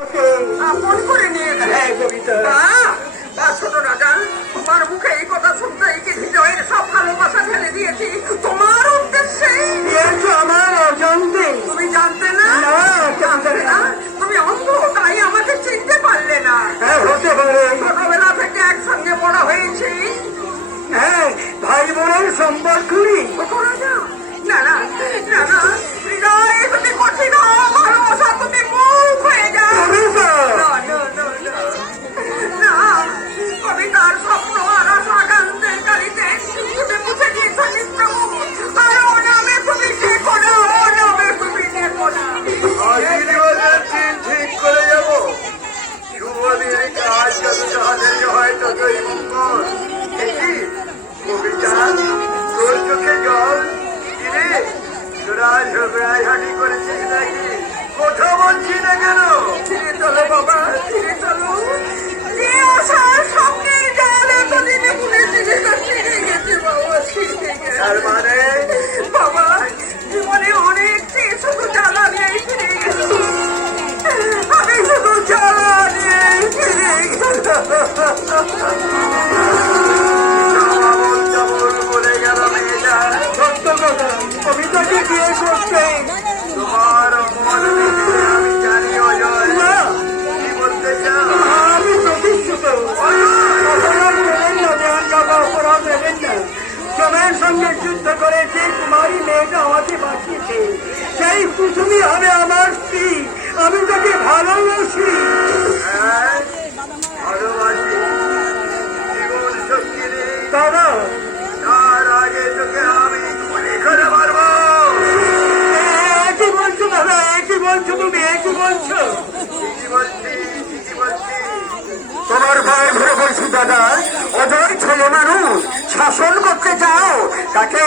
আপন করে নিয়েছে। হ্যাঁ কবিতা, ছোট রাজা, তোমার মুখে এই কথা শুনতে কি হৃদয়ের সব ভালোবাসা ঢেলে দিয়েছি তোমার উদ্দেশ্যে। দিয়েছো আমার অজান্তে। তুমি জানতে না? জানতে না? তুমি অন্ধ, তাই আমাকে চিনতে পারলে না। হ্যাঁ হতে পারে। ছোটবেলা থেকে একসঙ্গে বড় হয়েছি। হ্যাঁ, ভাই বোনের সম্পর্কই। ছোট রাজা, না না না না, হৃদয় তুমি কঠিন, ভালোবাসা তুমি মুখ হয়ে যাও। কবিতা, না না না না না, কবিতার স্বপ্ন আর আশা কান্তের কালিতে তুমি মুছে দিয়েছ চিত্রমু। আর ও নামে তুমি দেখো না, ও নামে তুমি দেখো না। ঠিক করে যাবো। শুভদিন কাজ যত তাড়াতাড়ি হয় ততই মঙ্গল। দেখি কবিতা, তোর চোখে জল কিরে, তোরা ঝগড়ায় হাঁটি করেছিস নাকি? কথা বলছি না কেন? ফিরে চলো বাবা, ফিরে চলো। যে আশার স্বপ্নের জাল এতদিনে বুনেছি সেটা ছিঁড়ে গেছে বাবা, ছিঁড়ে গেছে। তার মানে বাবা, জীবনে অনেক চেয়ে শুধু জ্বালা নিয়েই ফিরে গেল। আমি শুধু জ্বালা নিয়েই ফিরে গেলাম। আমল চামল বলে গেল মেয়েটা। সত্য কথা, কবিতাকে বিয়ে করতে। তোমার মন দেখে আমি জানি অজয়। না, কি বলতে চাও? আমি প্রতিষ্ঠিত। অপরাধ নেবেন না, দেওয়ান কাকা, অপরাধ নেবেন না। সময়ের সঙ্গে যুদ্ধ করেছে, কুমারী মেয়েটা আমাকে বাঁচিয়েছে। সেই কুসুমই হবে আমার স্ত্রী। আমি তাকে ভালোবাসি। হ্যাঁ, ভালোবাসি। জীবন শক্তি নেই। দাদা, তার আগে তোকে আমি গুলি করে মারবো। কি বলছো দাদা? কি বলছো তুমি? কি বলছো? ঠিকই বলছি, ঠিকই বলছি। তোমার ভাই ধরে বলছি দাদা, অজয় ছেলে মানুষ, শাসন করতে চাও তাকে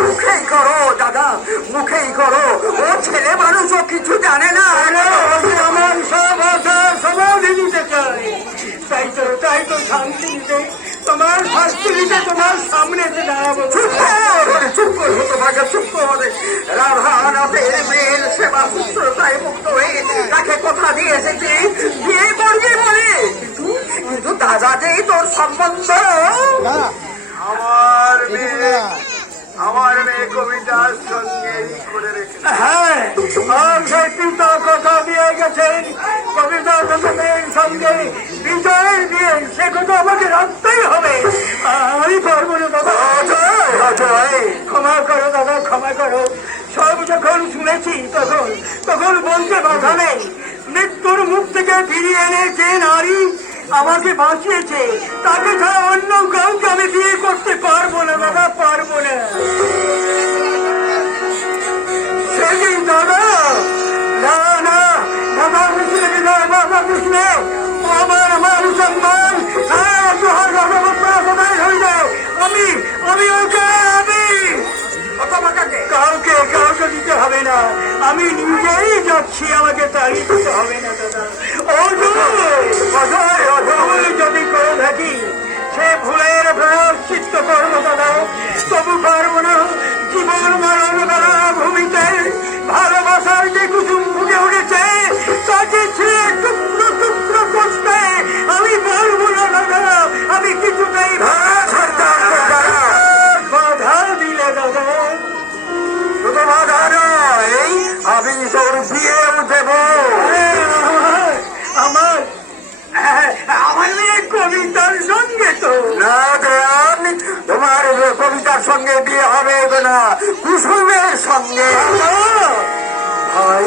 মুখেই করো দাদা, মুখেই করো। ও ছেলে মানুষ, ও কিছু জানে না। আরে, ও যে আমার সব আশা সমাধি দিতে চাই। তাই তো শান্তি দিতে, তোমার শাস্তি দিতে তোমার সামনে এসে দাঁড়াবো। চুপ কর, চুপ কর, তোমাকে চুপ করে। রাধানাথের মেয়ের সেবা শুশ্রূষায় মুক্ত হয়ে তাকে কথা দিয়ে এসেছি বিয়ে করবি বলে। কিন্তু দাদা যেই তোর সম্বন্ধ। আমার মেয়ে কবিতার সঙ্গে করে রেখেছে। হ্যাঁ, আর সেই পিতা কথা দিয়ে গেছেন কবিতা মেয়ের সঙ্গে বিজয়ের বিয়ে, সে কথা আমাকে রাখতেই হবে। আমি পারবো না দাদা। ক্ষমা করো দাদা, ক্ষমা করো। সব যখন শুনেছি তখন বলতে বাধা নেই। মৃত্যুর মুখ থেকে ফিরিয়ে এনে যে নারী আমাকে বাঁচিয়েছে, তাকে ছাড়া অন্য কাউকে আমি বিয়ে করতে পারবো না দাদা, পারবো না। সেদিন দাদা, না না, বাবা কৃষ্ণ, বাবা কৃষ্ণ, আমার মান সম্মান আমি কাউকে দিতে হবে না। আমি নিজেই যাচ্ছি, আমাকে তাড়িয়ে দিতে হবে না দাদা। ভুল যদি করে থাকি, সে ভুলের প্রায়শ্চিত্ত করবো দাদা। তবু পারবো না জীবন মরণ বেলা ভূমিতে ভালোবাসার যে কুসুম ফুটে উঠেছে তাকে ছেড়ে টুকরো টুকরো করতে আমি পারবো না দাদা। আমি কিছুতেই বাধা দিলে দাদা। শুধু বাধা নয়, আমি তোর বিয়েও দেব। আমার মেয়ে কবিতার সঙ্গে তো না দেয়ান, তোমার কবিতার সঙ্গে বিয়ে হবে না, কুসুমের সঙ্গে। ভাই